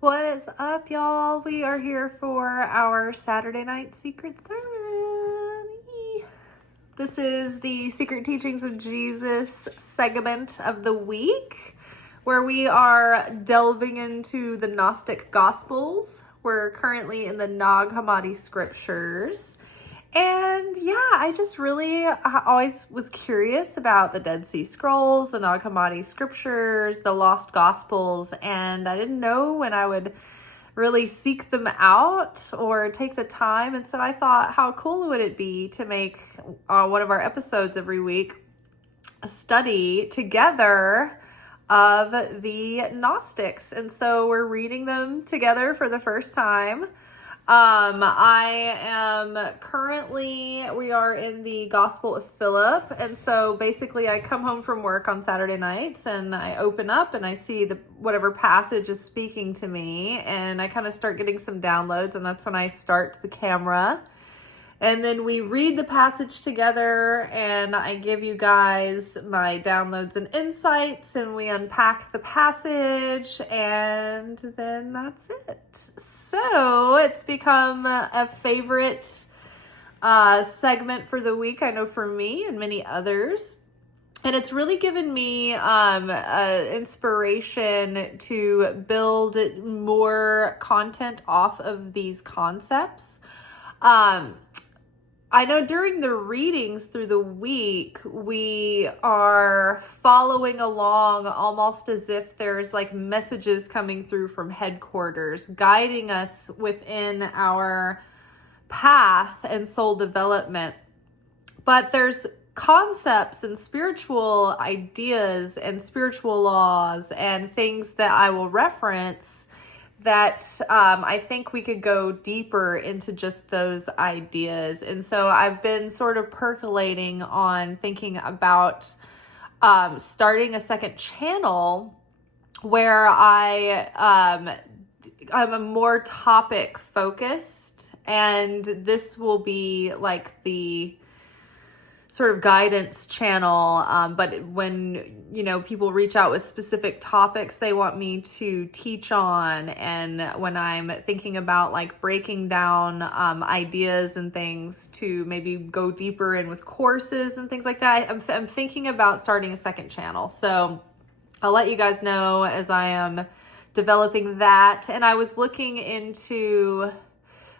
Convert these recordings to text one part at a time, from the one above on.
What is up, y'all? We are here for our Saturday night secret sermon. This is the Secret Teachings of Jesus segment of the week, where we are delving into the Gnostic Gospels. We're currently in the Nag Hammadi scriptures. And yeah, I always was curious about the Dead Sea Scrolls, the Nag Hammadi scriptures, the Lost Gospels, and I didn't know when I would really seek them out or take the time. And so I thought, how cool would it be to make one of our episodes every week a study together of the Gnostics. And so we're reading them together for the first time. We are in the Gospel of Philip. And so basically I come home from work on Saturday nights and I open up and I see whatever passage is speaking to me, and I kind of start getting some downloads, and that's when I start the camera. And then we read the passage together, and I give you guys my downloads and insights, and we unpack the passage, and then that's it. So it's become a favorite segment for the week, I know for me and many others. And it's really given me inspiration to build more content off of these concepts. I know during the readings through the week, we are following along almost as if there's like messages coming through from headquarters, guiding us within our path and soul development. But there's concepts and spiritual ideas and spiritual laws and things that I will reference that I think we could go deeper into just those ideas. And so I've been sort of percolating on thinking about starting a second channel where I'm a more topic focused, and this will be like the sort of guidance channel, but when people reach out with specific topics they want me to teach on, and when I'm thinking about like breaking down ideas and things to maybe go deeper in with courses and things like that, I'm thinking about starting a second channel. So I'll let you guys know as I am developing that. And I was looking into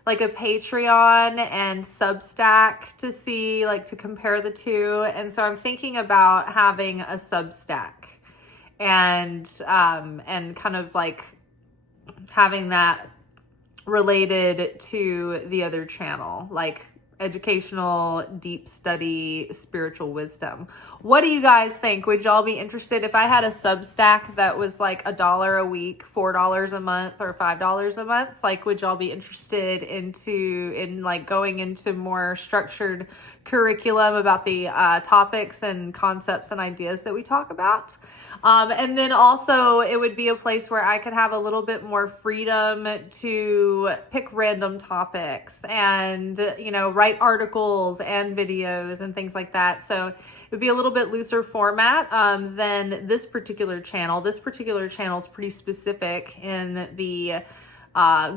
like a Patreon and Substack to see, like, to compare the two. And so I'm thinking about having a Substack and kind of like having that related to the other channel, like educational, deep study, spiritual wisdom. What do you guys think? Would y'all be interested if I had a Substack that was like $1 a week, $4 a month, or $5 a month? Like, would y'all be interested in like going into more structured curriculum about the topics and concepts and ideas that we talk about? And then also it would be a place where I could have a little bit more freedom to pick random topics and, write articles and videos and things like that. So it would be a little bit looser format than this particular channel. This particular channel is pretty specific in the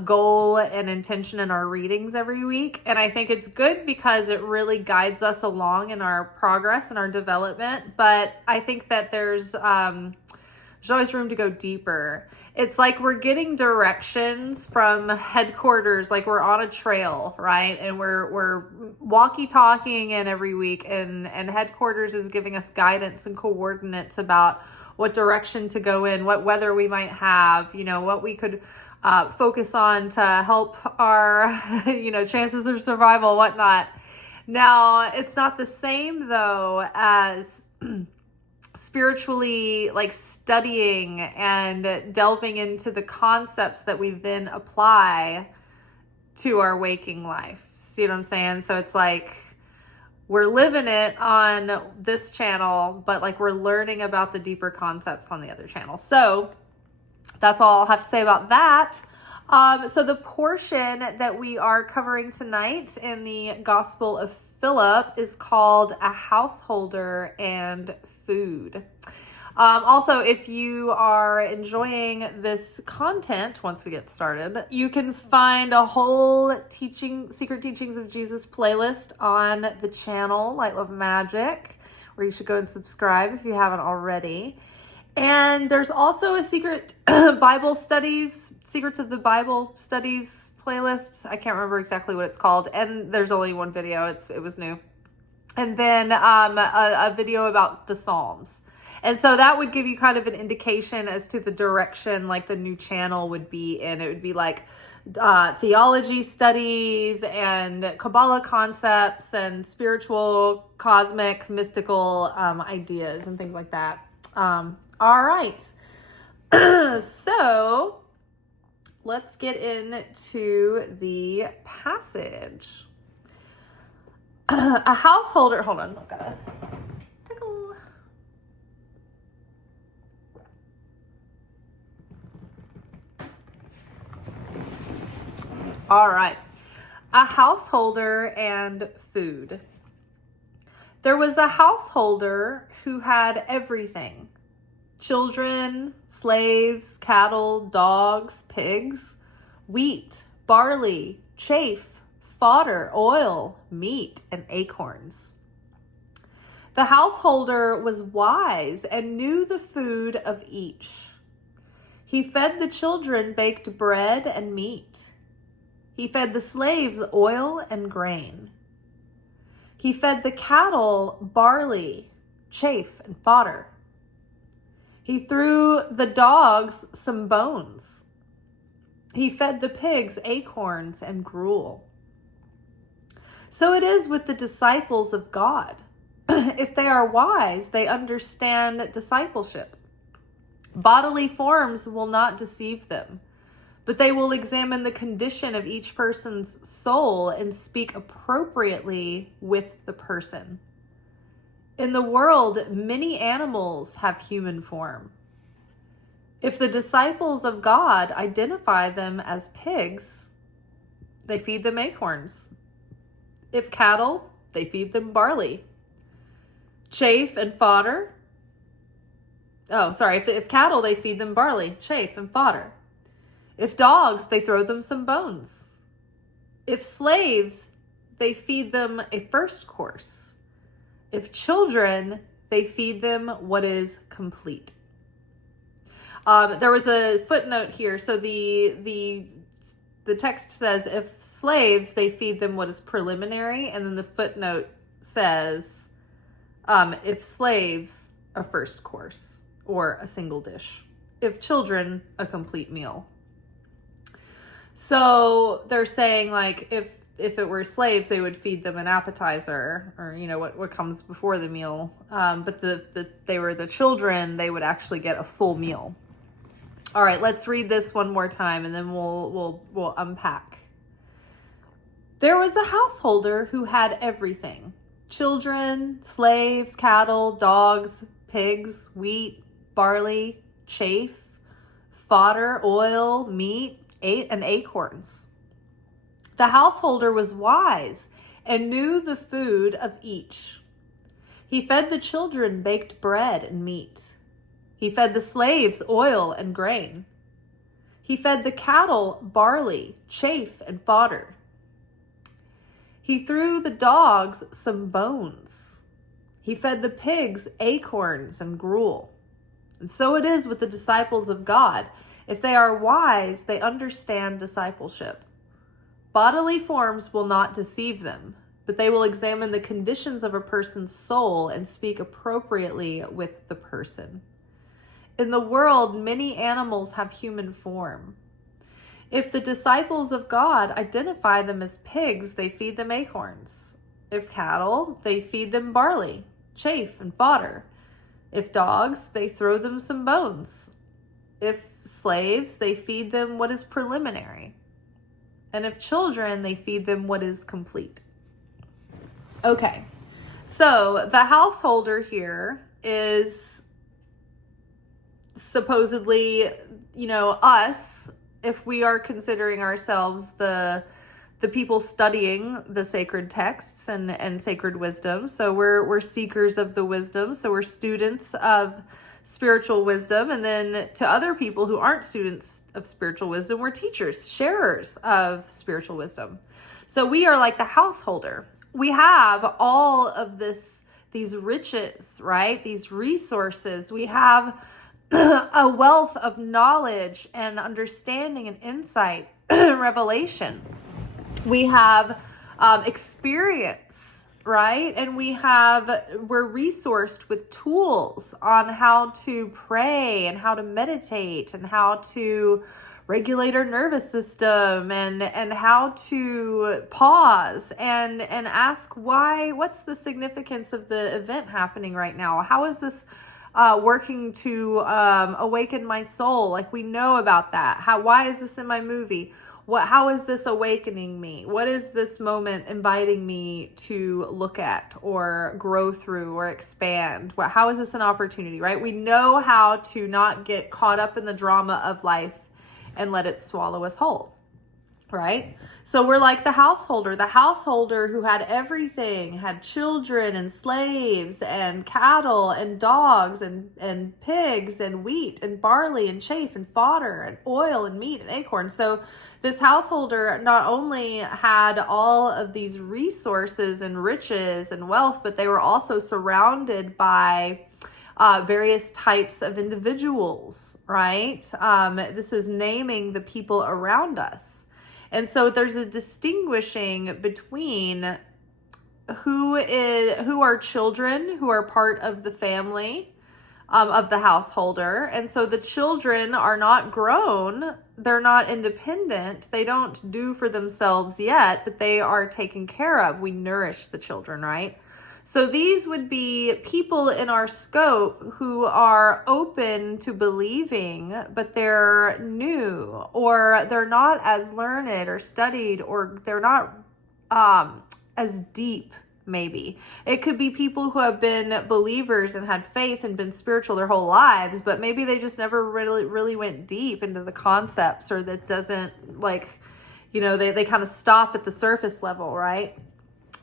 goal and intention in our readings every week. And I think it's good because it really guides us along in our progress and our development. But I think that there's always room to go deeper. It's like we're getting directions from headquarters, like we're on a trail, right? And we're walkie-talkieing in every week, and headquarters is giving us guidance and coordinates about what direction to go in, what weather we might have, what we could focus on to help our, chances of survival, whatnot. Now, it's not the same though as spiritually like studying and delving into the concepts that we then apply to our waking life. See what I'm saying? So it's like we're living it on this channel, but like we're learning about the deeper concepts on the other channel. So that's all I'll have to say about that. So the portion that we are covering tonight in the Gospel of Philip is called A Householder and Food. Also, if you are enjoying this content, once we get started, you can find a whole Secret Teachings of Jesus playlist on the channel, Light, Love, Magic, where you should go and subscribe if you haven't already. And there's also a Secrets of the Bible studies playlist. I can't remember exactly what it's called. And there's only one video. It was new. And then a video about the Psalms. And so that would give you kind of an indication as to the direction like the new channel would be in. It would be like theology studies and Kabbalah concepts and spiritual, cosmic, mystical ideas and things like that. All right. So let's get into the passage. A householder, hold on, I've got to tickle. All right. A householder and food. There was a householder who had everything. Children, slaves, cattle, dogs, pigs, wheat, barley, chaff, fodder, oil, meat, and acorns. The householder was wise and knew the food of each. He fed the children baked bread and meat. He fed the slaves oil and grain. He fed the cattle barley, chaff, and fodder. He threw the dogs some bones. He fed the pigs acorns and gruel. So it is with the disciples of God. If they are wise, they understand discipleship. Bodily forms will not deceive them, but they will examine the condition of each person's soul and speak appropriately with the person. In the world, many animals have human form. If the disciples of God identify them as pigs, they feed them acorns. If cattle, they feed them barley. Chaff and fodder. If cattle, they feed them barley, chaff, and fodder. If dogs, they throw them some bones. If slaves, they feed them a first course. If children, they feed them what is complete. There was a footnote here. So the text says, if slaves, they feed them what is preliminary. And then the footnote says, if slaves, a first course or a single dish. If children, a complete meal. So they're saying like, if it were slaves, they would feed them an appetizer or, what comes before the meal. But they were the children, they would actually get a full meal. All right, let's read this one more time and then we'll unpack. There was a householder who had everything. Children, slaves, cattle, dogs, pigs, wheat, barley, chaff, fodder, oil, meat, and acorns. The householder was wise and knew the food of each. He fed the children baked bread and meat. He fed the slaves oil and grain. He fed the cattle barley, chaff, and fodder. He threw the dogs some bones. He fed the pigs acorns and gruel. And so it is with the disciples of God. If they are wise, they understand discipleship. Bodily forms will not deceive them, but they will examine the conditions of a person's soul and speak appropriately with the person. In the world, many animals have human form. If the disciples of God identify them as pigs, they feed them acorns. If cattle, they feed them barley, chaff, and fodder. If dogs, they throw them some bones. If slaves, they feed them what is preliminary. And if children, they feed them what is complete. Okay, so the householder here is supposedly, us, if we are considering ourselves the people studying the sacred texts and sacred wisdom. So we're seekers of the wisdom. So we're students of spiritual wisdom. And then to other people who aren't students of spiritual wisdom, we're teachers, sharers of spiritual wisdom. So we are like the householder. We have all of these riches, right? These resources. We have a wealth of knowledge and understanding and insight, revelation. We have experience, right? And we're resourced with tools on how to pray and how to meditate and how to regulate our nervous system and how to pause and ask what's the significance of the event happening right now? How is this working to awaken my soul? Like, we know about that. Why is this in my movie? How is this awakening me? What is this moment inviting me to look at or grow through or expand? How is this an opportunity, right? We know how to not get caught up in the drama of life and let it swallow us whole, right? So we're like the householder who had everything, had children and slaves and cattle and dogs and pigs and wheat and barley and chaff and fodder and oil and meat and acorns. So this householder not only had all of these resources and riches and wealth, but they were also surrounded by various types of individuals, right? This is naming the people around us. And so there's a distinguishing between who are children who are part of the family of the householder. And so the children are not grown, they're not independent, they don't do for themselves yet, but they are taken care of. We nourish the children, right? So these would be people in our scope who are open to believing, but they're new, or they're not as learned or studied, or they're not as deep, maybe. It could be people who have been believers and had faith and been spiritual their whole lives, but maybe they just never really went deep into the concepts, or that doesn't they kind of stop at the surface level, right?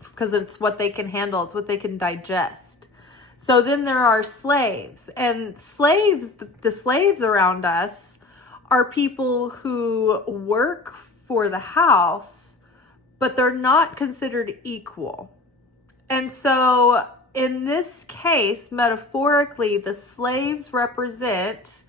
Because it's what they can handle, it's what they can digest. So then there are slaves, and the slaves around us are people who work for the house, but they're not considered equal. And so in this case, metaphorically, the slaves represent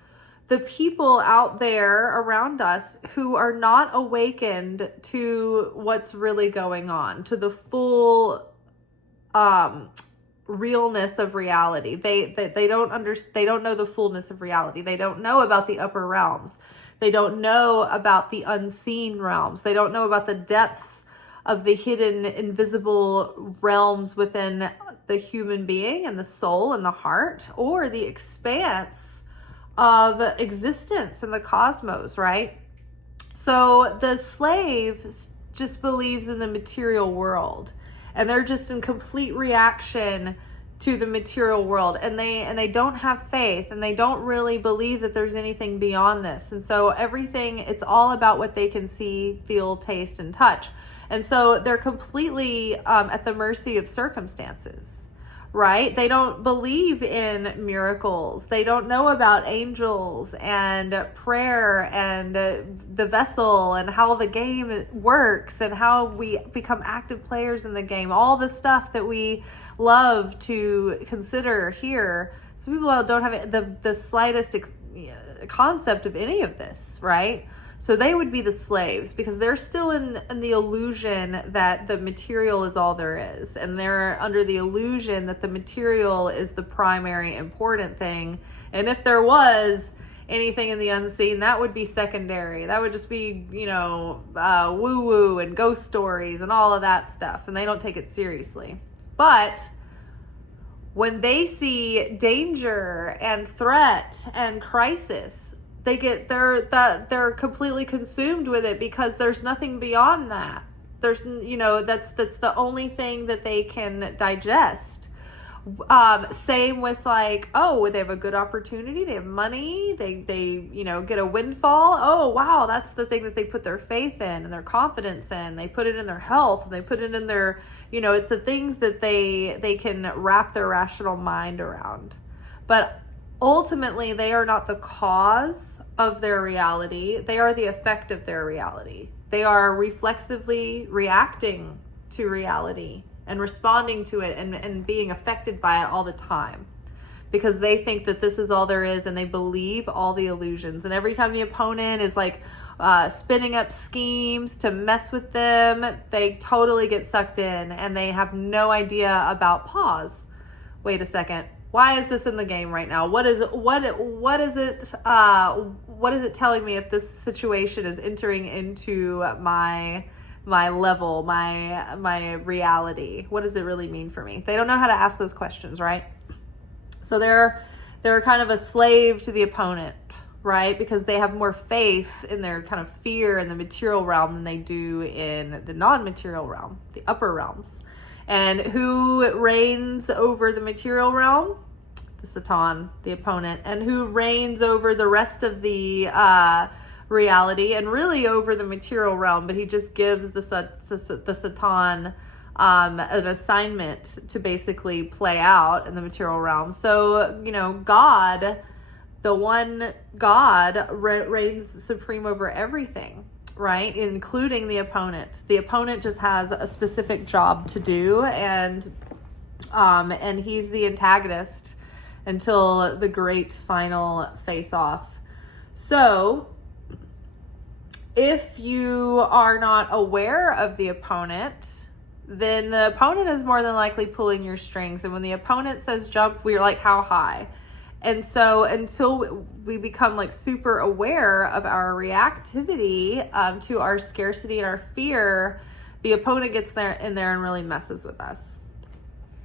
the people out there around us who are not awakened to what's really going on, to the full realness of reality. They don't know the fullness of reality. They don't know about the upper realms. They don't know about the unseen realms. They don't know about the depths of the hidden, invisible realms within the human being and the soul and the heart, or the expanse of existence in the cosmos, right? So the slave just believes in the material world, and they're just in complete reaction to the material world, and they don't have faith, and they don't really believe that there's anything beyond this. And so everything, it's all about what they can see, feel, taste, and touch. And so they're completely at the mercy of circumstances, right? They don't believe in miracles. They don't know about angels and prayer and the vessel and how the game works and how we become active players in the game. All the stuff that we love to consider here. Some people don't have the slightest concept of any of this, right? So they would be the slaves, because they're still in the illusion that the material is all there is. And they're under the illusion that the material is the primary important thing. And if there was anything in the unseen, that would be secondary. That would just be, woo-woo and ghost stories and all of that stuff. And they don't take it seriously. But when they see danger and threat and crisis, they're completely consumed with it, because there's nothing beyond that. There's, that's the only thing that they can digest. Same with they have a good opportunity, they have money, they get a windfall. Oh wow, that's the thing that they put their faith in and their confidence in. They put it in their health, and they put it in their, it's the things that they can wrap their rational mind around. But Ultimately, they are not the cause of their reality. They are the effect of their reality. They are reflexively reacting to reality and responding to it and being affected by it all the time, because they think that this is all there is, and they believe all the illusions. And every time the opponent is like spinning up schemes to mess with them, they totally get sucked in, and they have no idea about pause. Wait a second. Why is this in the game right now? What is it telling me if this situation is entering into my level, my reality? What does it really mean for me? They don't know how to ask those questions, right? So they're kind of a slave to the opponent, right? Because they have more faith in their kind of fear in the material realm than they do in the non-material realm, the upper realms. And who reigns over the material realm? The Satan, the opponent. And who reigns over the rest of the reality, and really over the material realm, but he just gives the Satan an assignment to basically play out in the material realm. So, God, the one God, reigns supreme over everything, right? Including the opponent. The opponent just has a specific job to do, and he's the antagonist until the great final face-off. So, if you are not aware of the opponent, then the opponent is more than likely pulling your strings. And when the opponent says jump, we're like, how high? And so until we become like super aware of our reactivity to our scarcity and our fear, the opponent gets in there and really messes with us.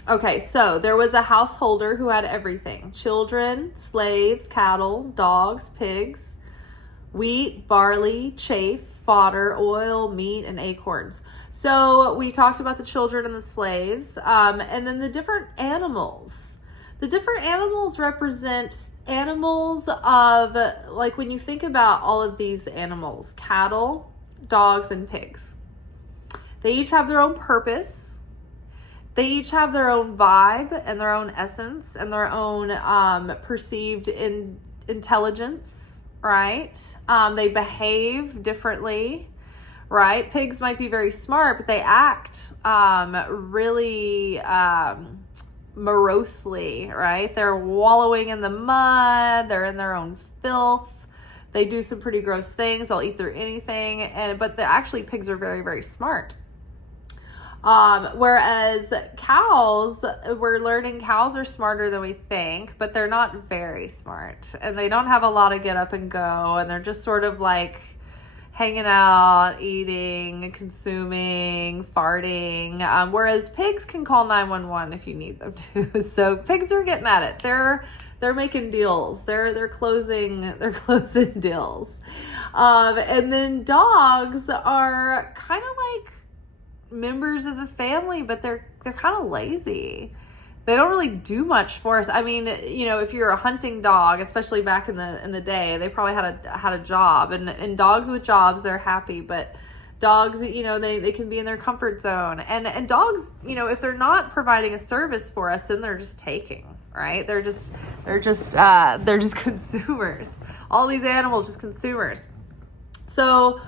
Okay, so there was a householder who had everything: children, slaves, cattle, dogs, pigs, wheat, barley, chaff, fodder, oil, meat, and acorns. So we talked about the children and the slaves, and then the different animals. The different animals represent animals of, like, when you think about all of these animals, cattle, dogs, and pigs, they each have their own purpose. They each have their own vibe and their own essence and their own perceived intelligence, right? They behave differently, right? Pigs might be very smart, but they act really morosely, right? They're wallowing in the mud. They're in their own filth. They do some pretty gross things. They'll eat through anything. But actually pigs are very, very smart. Whereas cows, we're learning cows are smarter than we think, but they're not very smart, and they don't have a lot of get up and go, and they're just sort of like hanging out, eating, consuming, farting. Whereas pigs can call 911 if you need them to. So pigs are getting at it. They're making deals. They're closing deals. And then dogs are kind of like members of the family, but they're kind of lazy. They don't really do much for us. I mean, if you're a hunting dog, especially back in the day, they probably had a job, and dogs with jobs, they're happy. But dogs, they can be in their comfort zone, and dogs, if they're not providing a service for us, then they're just taking, right? They're just consumers. All these animals, just consumers. So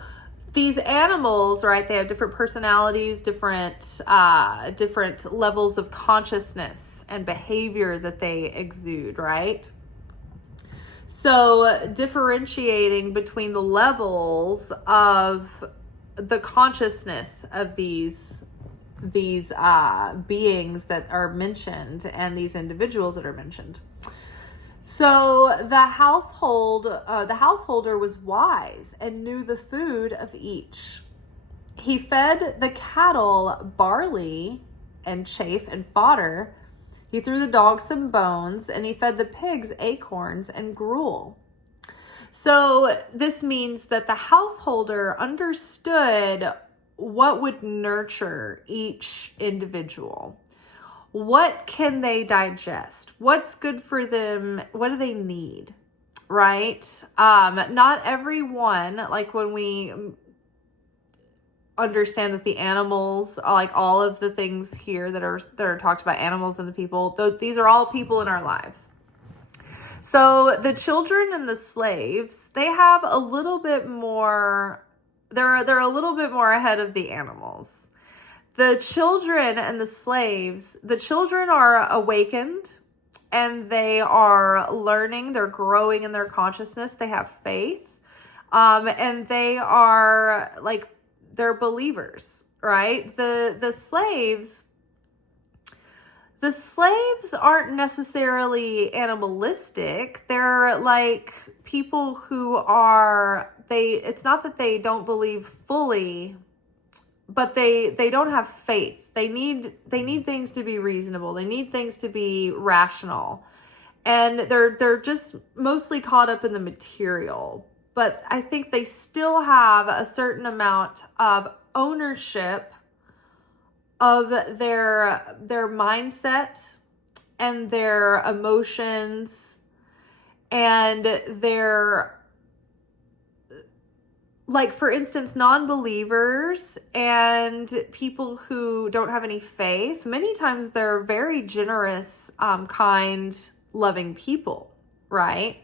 these animals, right, they have different personalities, different levels of consciousness and behavior that they exude, right? So differentiating between the levels of the consciousness of these beings that are mentioned and these individuals that are mentioned. So the householder was wise and knew the food of each. He fed the cattle barley and chaff and fodder. He threw the dogs some bones, and he fed the pigs acorns and gruel. So this means that the householder understood what would nurture each individual. What can they digest? What's good for them? What do they need? Right? Not everyone, like when we understand that the animals, like all of the things here that are talked about, animals and the people, these are all people in our lives. So the children and the slaves, they have a little bit more, they're a little bit more ahead of the animals. The children and the slaves, the children are awakened and they are learning, they're growing in their consciousness, they have faith, and they are like, they're believers, right? The slaves aren't necessarily animalistic. They're like people who are, it's not that they don't believe fully, but they don't have faith. They need things to be reasonable. They need things to be rational. And they're just mostly caught up in the material. But I think they still have a certain amount of ownership of their mindset and their emotions and their, like, for instance, non-believers and people who don't have any faith, many times they're very generous, kind, loving people, right?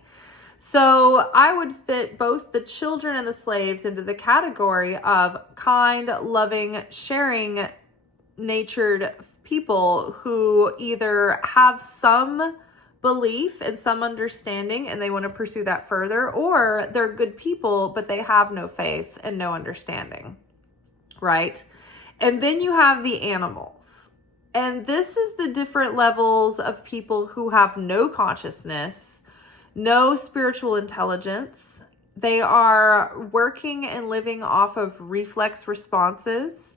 So I would fit both the children and the slaves into the category of kind, loving, sharing, natured people who either have some belief and some understanding and they want to pursue that further, or they're good people, but they have no faith and no understanding, right? And then you have the animals. And this is the different levels of people who have no consciousness, no spiritual intelligence. They are working and living off of reflex responses.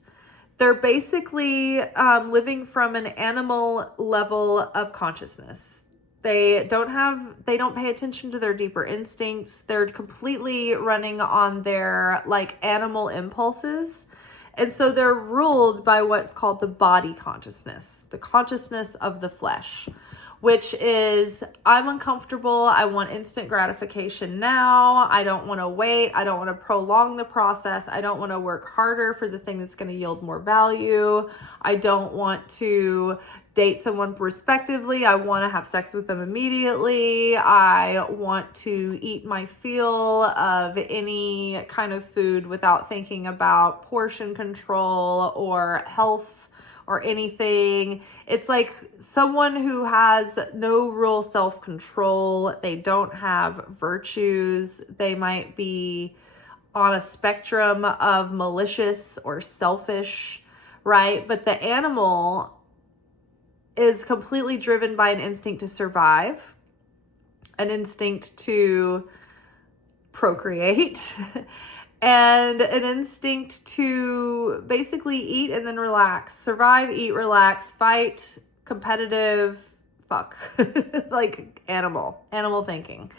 They're basically living from an animal level of consciousness. They don't pay attention to their deeper instincts. They're completely running on their like animal impulses. And so they're ruled by what's called the body consciousness, the consciousness of the flesh, which is, I'm uncomfortable. I want instant gratification now. I don't want to wait. I don't want to prolong the process. I don't want to work harder for the thing that's going to yield more value. I don't want to date someone prospectively. I want to have sex with them immediately. I want to eat my fill of any kind of food without thinking about portion control or health or anything. It's like someone who has no real self-control. They don't have virtues. They might be on a spectrum of malicious or selfish, right? But the animal is completely driven by an instinct to survive, an instinct to procreate, and an instinct to basically eat and then relax, survive, eat, relax, fight, competitive, fuck, like animal thinking.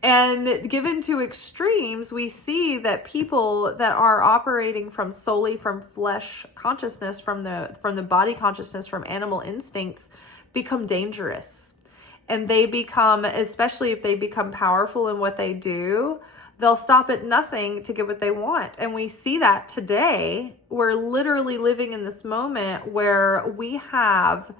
And given to extremes, we see that people that are operating solely from flesh consciousness, from the body consciousness, from animal instincts, become dangerous. And they become, especially if they become powerful in what they do, they'll stop at nothing to get what they want. And we see that today. We're literally living in this moment where we have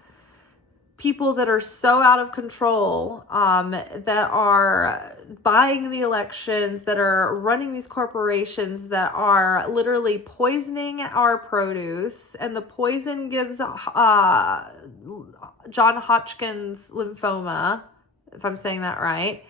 people that are so out of control, that are buying the elections, that are running these corporations, that are literally poisoning our produce. And the poison gives John Hodgkin's lymphoma, if I'm saying that right.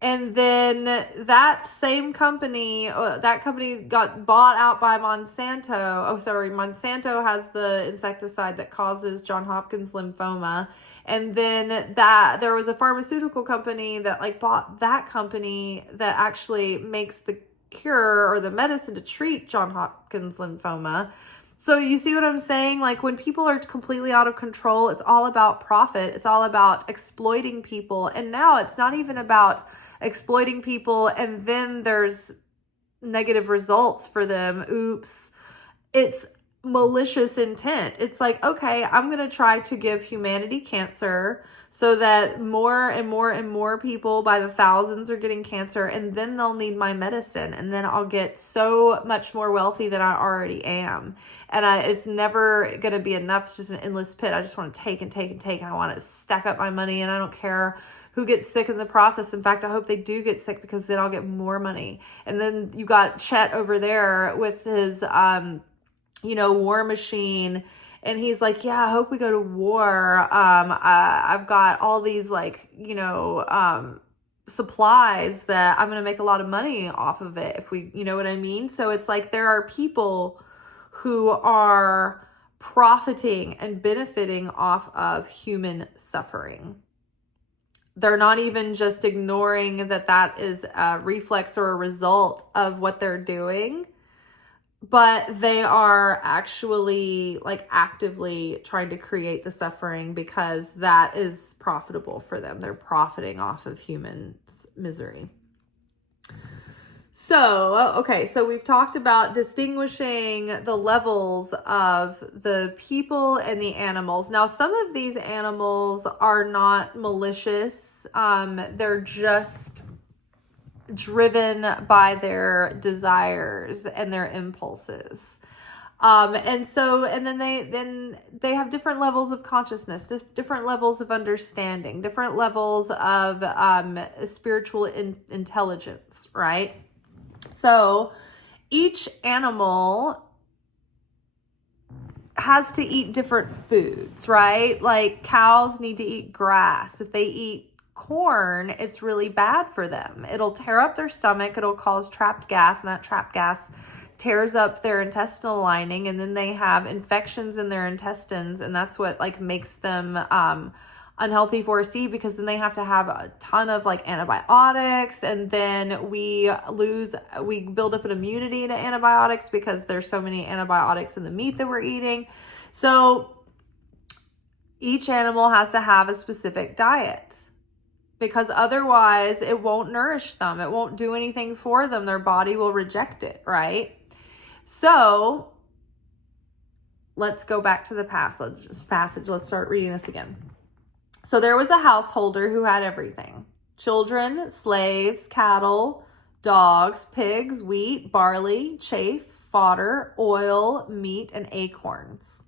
And then that same company, got bought out by Monsanto. Oh, sorry. Monsanto has the insecticide that causes John Hopkins lymphoma. And then there was a pharmaceutical company that bought that company that actually makes the cure or the medicine to treat John Hopkins lymphoma. So you see what I'm saying? Like, when people are completely out of control, it's all about profit. It's all about exploiting people. And now it's not even about exploiting people and then there's negative results for them. Oops. It's malicious intent. It's like, okay, I'm going to try to give humanity cancer so that more and more and more people by the thousands are getting cancer, and then they'll need my medicine, and then I'll get so much more wealthy than I already am. And it's never going to be enough. It's just an endless pit. I just want to take and take and take, and I want to stack up my money, and I don't care who get sick in the process. In fact, I hope they do get sick because then I'll get more money. And then you got Chet over there with his, war machine. And he's like, yeah, I hope we go to war. I've got all these supplies that I'm going to make a lot of money off of it if we, you know what I mean? So it's like there are people who are profiting and benefiting off of human suffering. They're not even just ignoring that is a reflex or a result of what they're doing, but they are actually actively trying to create the suffering because that is profitable for them. They're profiting off of human misery. So we've talked about distinguishing the levels of the people and the animals. Now, some of these animals are not malicious. They're just driven by their desires and their impulses. And then they have different levels of consciousness, different levels of understanding, different levels of spiritual intelligence, right? So each animal has to eat different foods, right? Like cows need to eat grass. If they eat corn, it's really bad for them. It'll tear up their stomach. It'll cause trapped gas, and that trapped gas tears up their intestinal lining, and then they have infections in their intestines, and that's what makes them unhealthy for us to eat, because then they have to have a ton of antibiotics, and then we build up an immunity to antibiotics because there's so many antibiotics in the meat that we're eating. So each animal has to have a specific diet, because otherwise it won't nourish them. It won't do anything for them. Their body will reject it, right? So let's go back to the passage. Let's start reading this again. So there was a householder who had everything: children, slaves, cattle, dogs, pigs, wheat, barley, chaff, fodder, oil, meat, and acorns.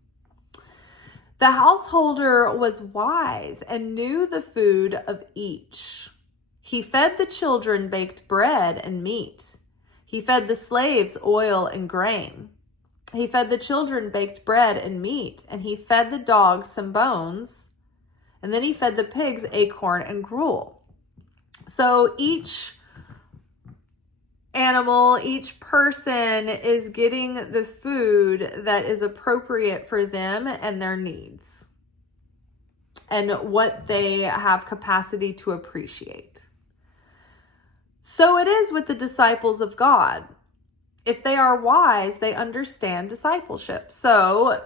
The householder was wise and knew the food of each. He fed the children baked bread and meat. He fed the slaves oil and grain. He fed the children baked bread and meat, and he fed the dogs some bones, and then he fed the pigs acorn and gruel. So each animal, each person is getting the food that is appropriate for them and their needs and what they have capacity to appreciate. So it is with the disciples of God. If they are wise, they understand discipleship. So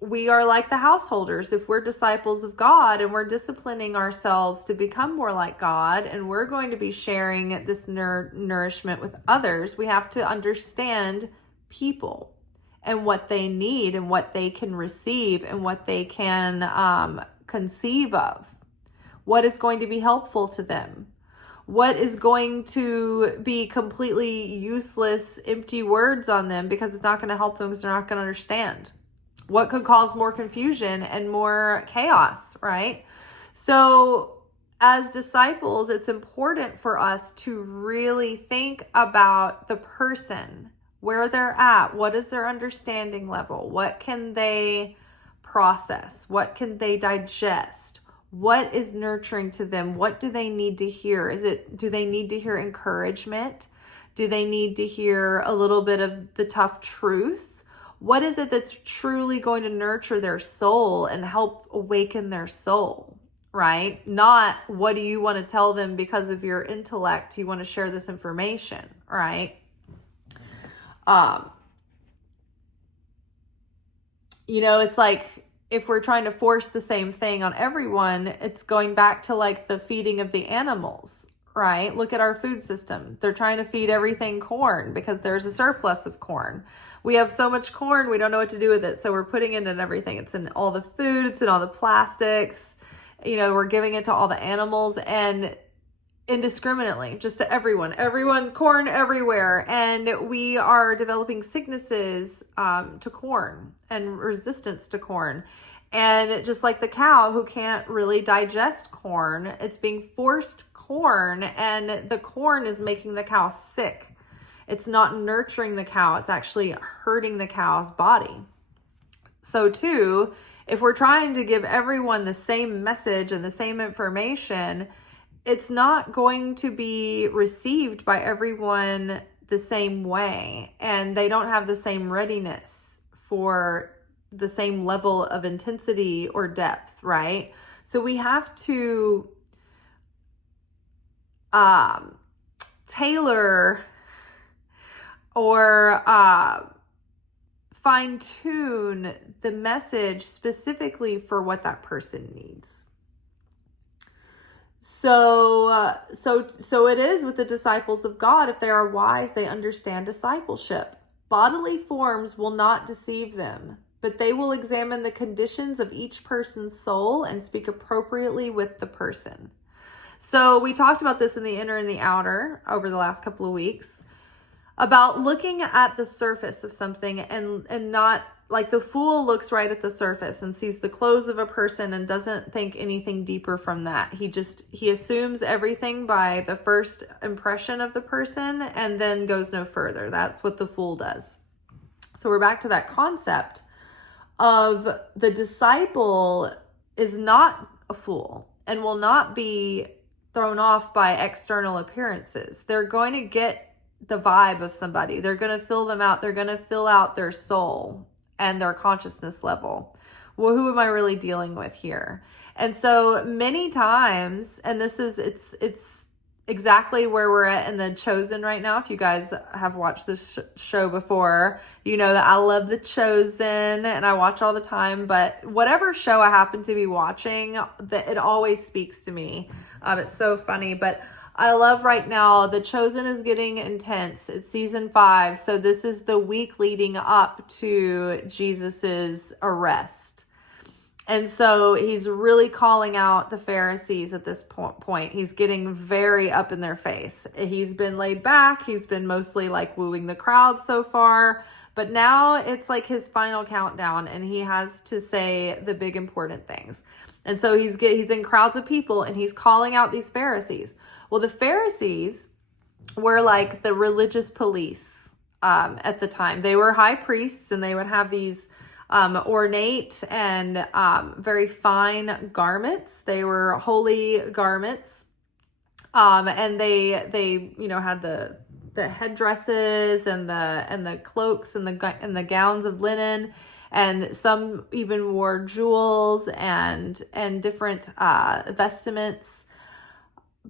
we are like the householders. If we're disciples of God and we're disciplining ourselves to become more like God, and we're going to be sharing this nourishment with others, we have to understand people and what they need and what they can receive and what they can conceive of. What is going to be helpful to them? What is going to be completely useless, empty words on them because it's not going to help them because they're not going to understand? What could cause more confusion and more chaos, right? So as disciples, it's important for us to really think about the person, where they're at, what is their understanding level, what can they process, what can they digest, what is nurturing to them, what do they need to hear? Do they need to hear encouragement? Do they need to hear a little bit of the tough truth? What is it that's truly going to nurture their soul and help awaken their soul, right? Not what do you want to tell them because of your intellect, you want to share this information, right? It's like if we're trying to force the same thing on everyone, it's going back to the feeding of the animals, right? Look at our food system. They're trying to feed everything corn because there's a surplus of corn. We have so much corn, we don't know what to do with it. So we're putting it in everything. It's in all the food, it's in all the plastics. We're giving it to all the animals and indiscriminately, just to everyone, corn everywhere. And we are developing sicknesses to corn and resistance to corn. And just like the cow who can't really digest corn, it's being forced corn, and the corn is making the cow sick. It's not nurturing the cow. It's actually hurting the cow's body. So too, if we're trying to give everyone the same message and the same information, it's not going to be received by everyone the same way. And they don't have the same readiness for the same level of intensity or depth, right? So we have to tailor or fine tune the message specifically for what that person needs. So it is with the disciples of God. If they are wise, they understand discipleship. Bodily forms will not deceive them, but they will examine the conditions of each person's soul and speak appropriately with the person. So we talked about this in the inner and the outer over the last couple of weeks, about looking at the surface of something and not, like, the fool looks right at the surface and sees the clothes of a person and doesn't think anything deeper from that. He assumes everything by the first impression of the person and then goes no further. That's what the fool does. So we're back to that concept of the disciple is not a fool and will not be thrown off by external appearances. They're going to get the vibe of somebody. They're going to fill them out. They're going to fill out their soul and their consciousness level. Well, who am I really dealing with here? And so many times, and it's exactly where we're at in The Chosen right now. If you guys have watched this show before, you know that I love The Chosen and I watch all the time. But whatever show I happen to be watching, that it always speaks to me. It's so funny, but I love right now, The Chosen is getting intense. It's season 5. So this is the week leading up to Jesus's arrest. And so he's really calling out the Pharisees at this point. He's getting very up in their face. He's been laid back. He's been mostly like wooing the crowd so far. But now it's like his final countdown and he has to say the big important things. And so he's in crowds of people and he's calling out these Pharisees. Well, the Pharisees were like the religious police at the time. They were high priests and they would have these ornate and very fine garments. They were holy garments. And they had the headdresses and the cloaks and the gowns of linen. And some even wore jewels and different vestments.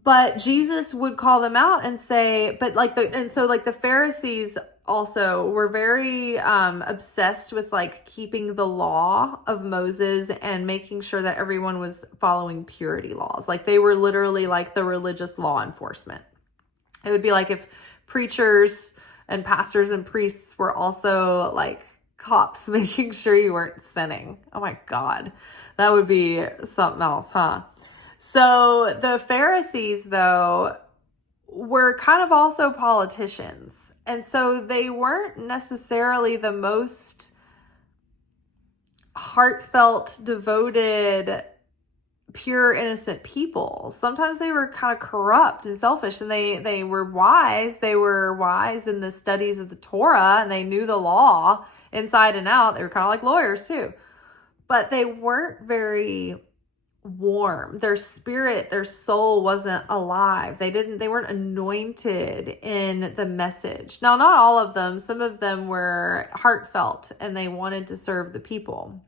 But Jesus would call them out and say, the Pharisees also were very obsessed with like keeping the law of Moses and making sure that everyone was following purity laws. Like they were literally like the religious law enforcement. It would be like if preachers and pastors and priests were also like cops making sure you weren't sinning. Oh my God, that would be something else, huh? So the Pharisees, though, were kind of also politicians. And so they weren't necessarily the most heartfelt, devoted, pure, innocent people. Sometimes they were kind of corrupt and selfish, and they were wise. They were wise in the studies of the Torah, and they knew the law inside and out. They were kind of like lawyers too. But they weren't very warm. Their spirit, their soul wasn't alive. They weren't anointed in the message. Now, not all of them. Some of them were heartfelt and they wanted to serve the people.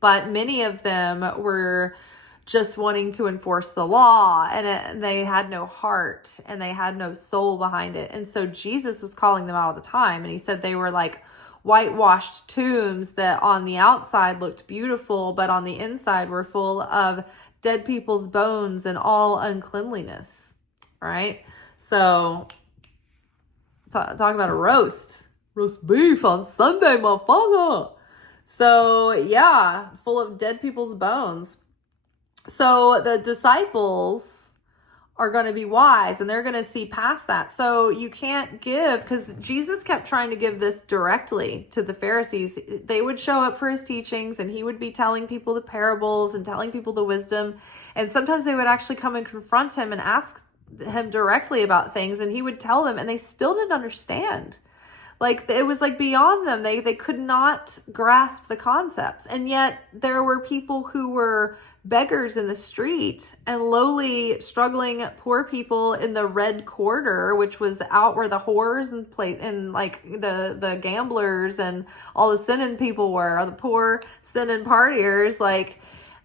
But many of them were just wanting to enforce the law, and they had no heart and they had no soul behind it. And so Jesus was calling them out all the time. And he said they were like whitewashed tombs that on the outside looked beautiful, but on the inside were full of dead people's bones and all uncleanliness, right? So talk about a roast beef on Sunday, motherfucker. So yeah, full of dead people's bones. So the disciples are going to be wise and they're going to see past that. So you can't give, because Jesus kept trying to give this directly to the Pharisees. They would show up for his teachings and he would be telling people the parables and telling people the wisdom. And sometimes they would actually come and confront him and ask him directly about things, and he would tell them, and they still didn't understand. Like, it was like beyond them. They could not grasp the concepts. And yet there were people who were beggars in the street and lowly struggling poor people in the red quarter, which was out where the whores and like the gamblers and all the sinning people were, the poor sinning partiers. Like,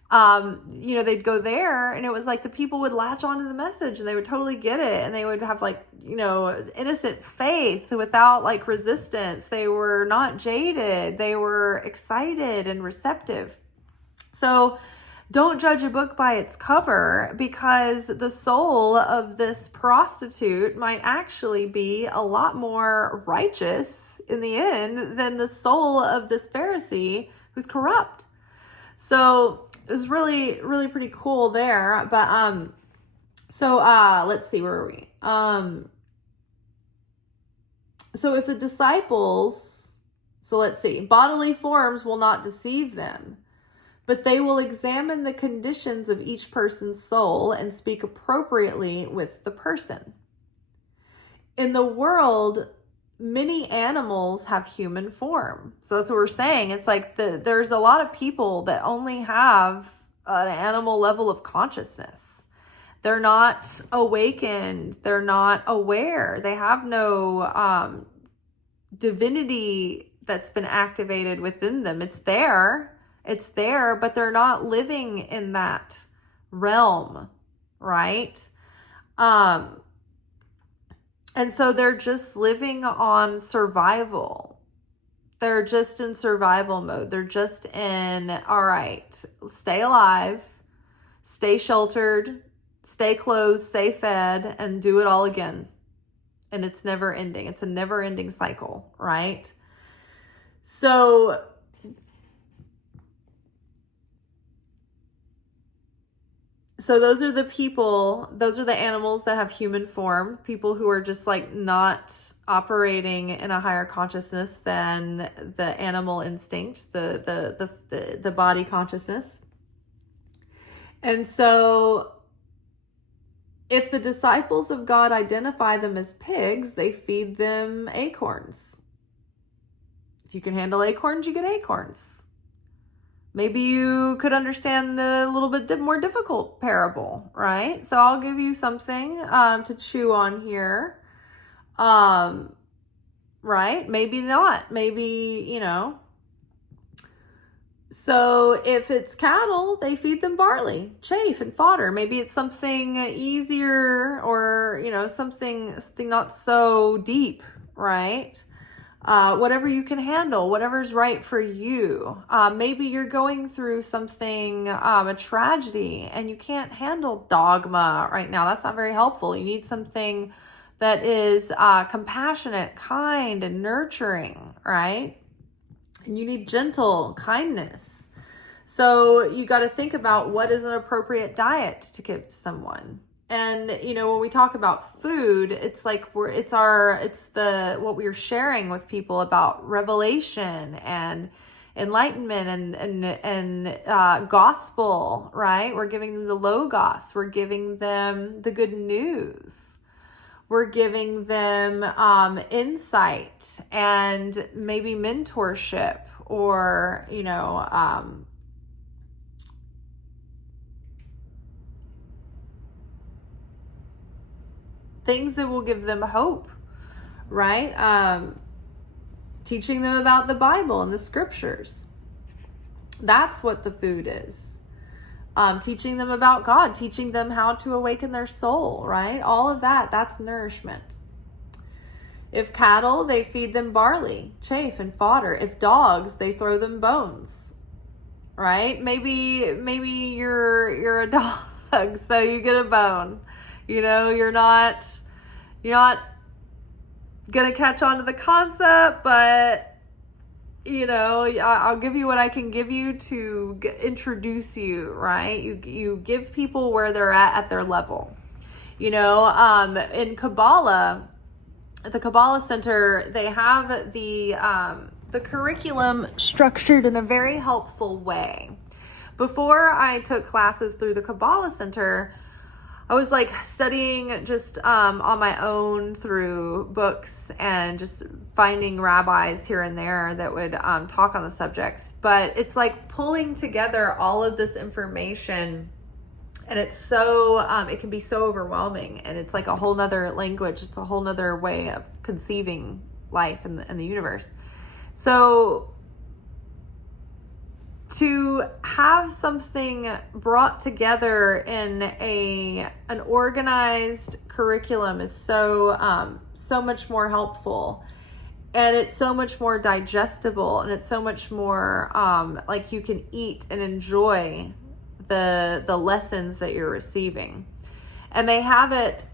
they'd go there, and it was like the people would latch onto the message and they would totally get it. And they would have like, innocent faith without like resistance. They were not jaded. They were excited and receptive. So don't judge a book by its cover, because the soul of this prostitute might actually be a lot more righteous in the end than the soul of this Pharisee who's corrupt. So it was really, really pretty cool there. But, let's see, where are we? So if the disciples, bodily forms will not deceive them, but they will examine the conditions of each person's soul and speak appropriately with the person. In the world, many animals have human form. So that's what we're saying. It's like there's a lot of people that only have an animal level of consciousness. They're not awakened. They're not aware. They have no divinity that's been activated within them. It's there, but they're not living in that realm, right? And so they're just living on survival. They're just in survival mode. They're just in, all right, stay alive, stay sheltered, stay clothed, stay fed, and do it all again. And it's never ending. It's a never ending cycle, right? So those are the animals that have human form, people who are just like not operating in a higher consciousness than the animal instinct, the body consciousness. And so if the disciples of God identify them as pigs, they feed them acorns. If you can handle acorns, you get acorns. Maybe you could understand the little bit more difficult parable, right? So I'll give you something to chew on here, right? Maybe not. Maybe, So if it's cattle, they feed them barley, chaff, and fodder. Maybe it's something easier or, something not so deep, right? Whatever you can handle, whatever's right for you. Maybe you're going through something, a tragedy, and you can't handle dogma right now. That's not very helpful. You need something that is compassionate, kind, and nurturing, right? And you need gentle kindness. So you got to think about what is an appropriate diet to give to someone. And, when we talk about food, it's like what we're sharing with people about revelation and enlightenment and gospel, right? We're giving them the Logos. We're giving them the good news. We're giving them insight and maybe mentorship or, things that will give them hope, right? Teaching them about the Bible and the scriptures. That's what the food is. Teaching them about God, teaching them how to awaken their soul, right? All of that, that's nourishment. If cattle, they feed them barley, chaff, and fodder. If dogs, they throw them bones, right? Maybe you're a dog, so you get a bone. You're not gonna catch on to the concept, but I'll give you what I can give you to introduce you, right? You give people where they're at their level. In Kabbalah, at the Kabbalah Center, they have the curriculum structured in a very helpful way. Before I took classes through the Kabbalah Center, I was like studying just on my own through books and just finding rabbis here and there that would talk on the subjects. But it's like pulling together all of this information, and it's so, it can be so overwhelming, and it's like a whole nother language. It's a whole nother way of conceiving life and the universe. So to have something brought together in an organized curriculum is so much more helpful, and it's so much more digestible, and it's so much more like you can eat and enjoy the lessons that you're receiving. And they have it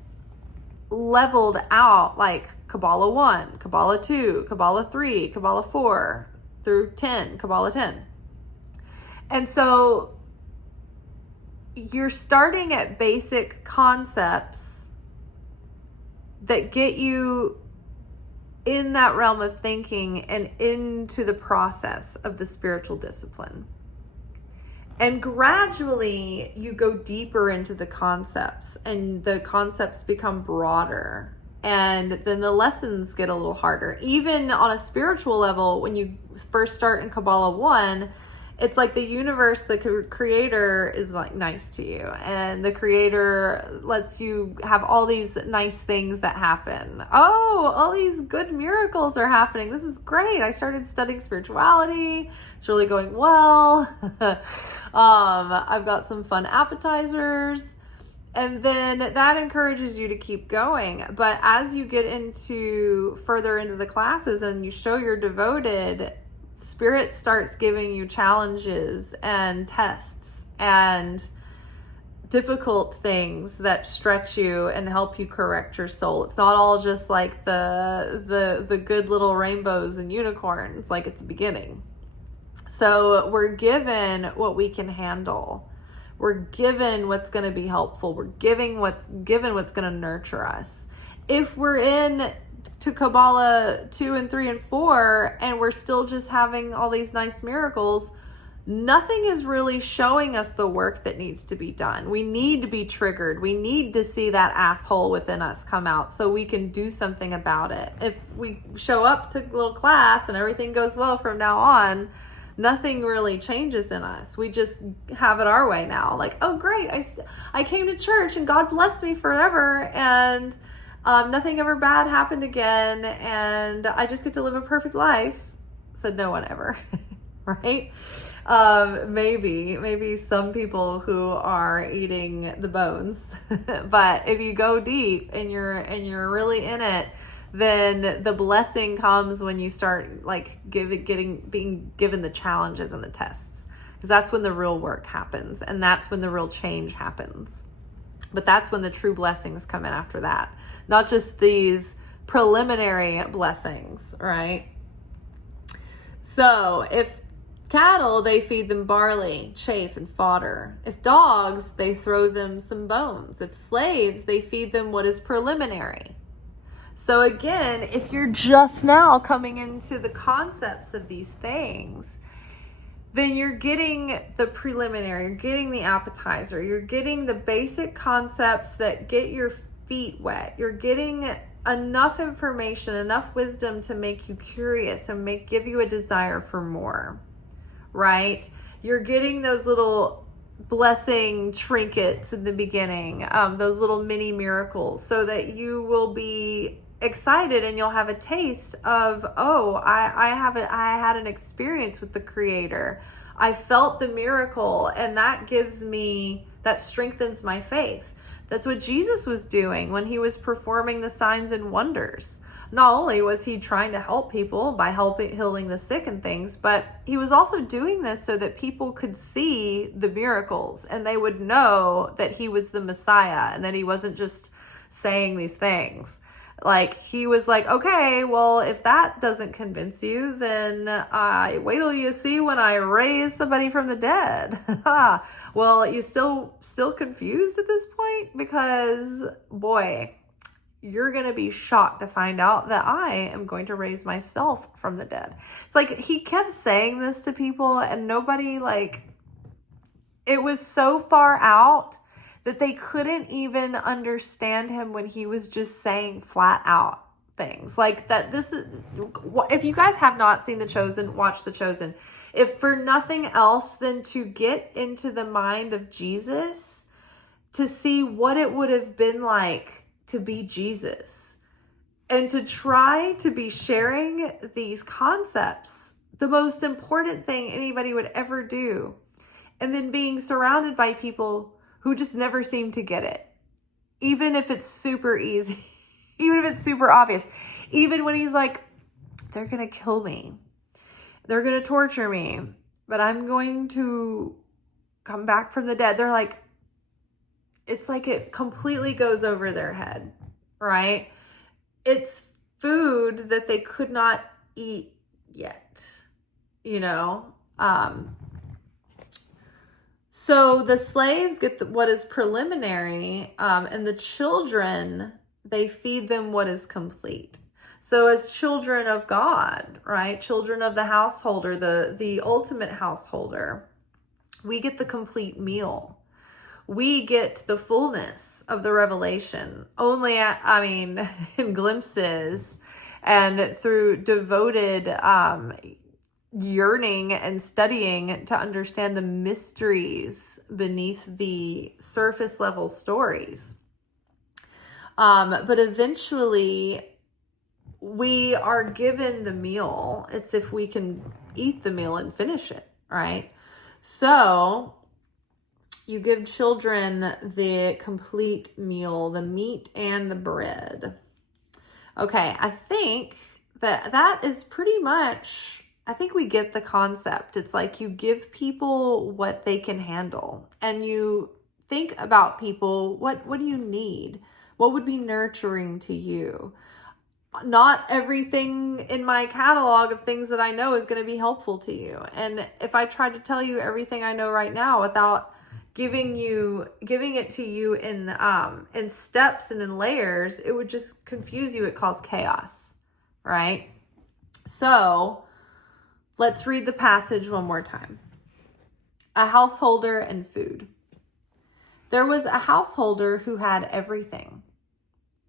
leveled out like Kabbalah 1, Kabbalah 2, Kabbalah 3, Kabbalah 4 through 10, Kabbalah 10. And so you're starting at basic concepts that get you in that realm of thinking and into the process of the spiritual discipline. And gradually you go deeper into the concepts, and the concepts become broader. And then the lessons get a little harder. Even on a spiritual level, when you first start in Kabbalah 1, it's like the universe, the creator is like nice to you, and the creator lets you have all these nice things that happen. Oh, all these good miracles are happening. This is great. I started studying spirituality. It's really going well. I've got some fun appetizers. And then that encourages you to keep going. But as you get further into the classes and you show you're devoted, Spirit starts giving you challenges and tests and difficult things that stretch you and help you correct your soul. It's not all just like the good little rainbows and unicorns like at the beginning. So we're given what we can handle. We're given what's going to be helpful. We're given what's going to nurture us. If we're in to Kabbalah 2 and 3 and 4 and we're still just having all these nice miracles, nothing is really showing us the work that needs to be done. We need to be triggered. We need to see that asshole within us come out so we can do something about it. If we show up to a little class and everything goes well from now on, nothing really changes in us. We just have it our way now. Like, oh great, I came to church and God blessed me forever, and nothing ever bad happened again, and I just get to live a perfect life. Said no one ever, right? Maybe some people who are eating the bones, but if you go deep and you're really in it, then the blessing comes when you start like being given the challenges and the tests, because that's when the real work happens, and that's when the real change happens. But that's when the true blessings come in after that. Not just these preliminary blessings, right? So if cattle, they feed them barley, chaff, and fodder. If dogs, they throw them some bones. If slaves, they feed them what is preliminary. So again, if you're just now coming into the concepts of these things, then you're getting the preliminary, you're getting the appetizer, you're getting the basic concepts that get your feet wet. You're getting enough information, enough wisdom to make you curious and give you a desire for more, right? You're getting those little blessing trinkets in the beginning, those little mini miracles, so that you will be excited and you'll have a taste of, oh, I had an experience with the Creator. I felt the miracle, and that strengthens my faith. That's what Jesus was doing when he was performing the signs and wonders. Not only was he trying to help people by healing the sick and things, but he was also doing this so that people could see the miracles and they would know that he was the Messiah and that he wasn't just saying these things. Like, he was like, okay, well, if that doesn't convince you, then wait till you see when I raise somebody from the dead. Well, you still confused at this point? Because, boy, you're going to be shocked to find out that I am going to raise myself from the dead. It's like he kept saying this to people, and nobody, like, it was so far out that they couldn't even understand him when he was just saying flat out things like that. This is, if you guys have not seen The Chosen, watch The Chosen. If for nothing else than to get into the mind of Jesus, to see what it would have been like to be Jesus, and to try to be sharing these concepts, the most important thing anybody would ever do, and then being surrounded by people who just never seem to get it. Even if it's super easy, even if it's super obvious, even when he's like, they're going to kill me, they're going to torture me, but I'm going to come back from the dead. They're like, it's like it completely goes over their head, right? It's food that they could not eat yet, you know? So the slaves get what is preliminary, and the children, they feed them what is complete. So as children of God, right? Children of the householder, the ultimate householder, we get the complete meal. We get the fullness of the revelation only, in glimpses and through devoted yearning and studying to understand the mysteries beneath the surface level stories. But eventually we are given the meal. It's if we can eat the meal and finish it, right? So you give children the complete meal, the meat and the bread. Okay, I think that is pretty much, I think we get the concept. It's like you give people what they can handle, and you think about people, what do you need? What would be nurturing to you? Not everything in my catalog of things that I know is going to be helpful to you. And if I tried to tell you everything I know right now without giving it to you in steps and in layers, it would just confuse you. It cause chaos, right? So let's read the passage one more time. A householder and food. There was a householder who had everything: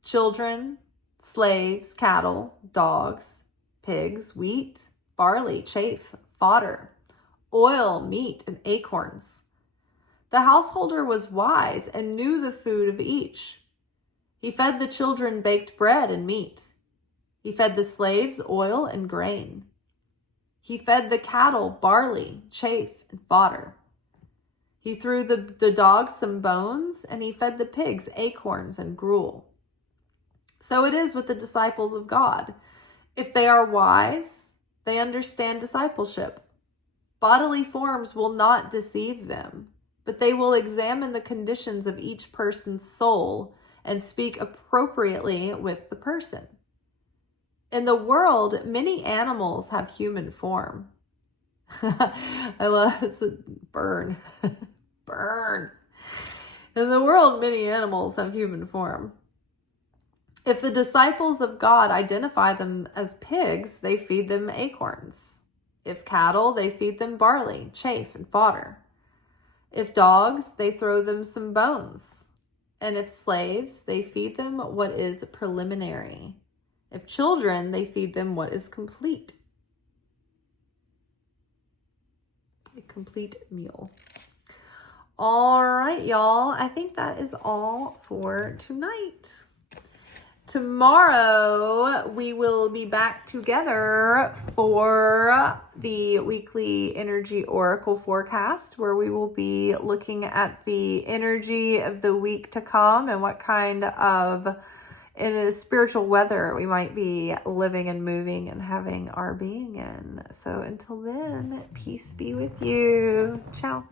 children, slaves, cattle, dogs, pigs, wheat, barley, chaff, fodder, oil, meat, and acorns. The householder was wise and knew the food of each. He fed the children baked bread and meat. He fed the slaves oil and grain. He fed the cattle barley, chaff, and fodder. He threw the dogs some bones, and he fed the pigs acorns and gruel. So it is with the disciples of God. If they are wise, they understand discipleship. Bodily forms will not deceive them, but they will examine the conditions of each person's soul and speak appropriately with the person. In the world, many animals have human form. I love it's a burn. Burn. In the world, many animals have human form. If the disciples of God identify them as pigs, they feed them acorns. If cattle, they feed them barley, chaff, and fodder. If dogs, they throw them some bones. And if slaves, they feed them what is preliminary. If children, they feed them what is complete. A complete meal. All right, y'all. I think that is all for tonight. Tomorrow, we will be back together for the weekly energy oracle forecast, where we will be looking at the energy of the week to come and what kind of in a spiritual weather we might be living and moving and having our being in. So until then, peace be with you. Ciao.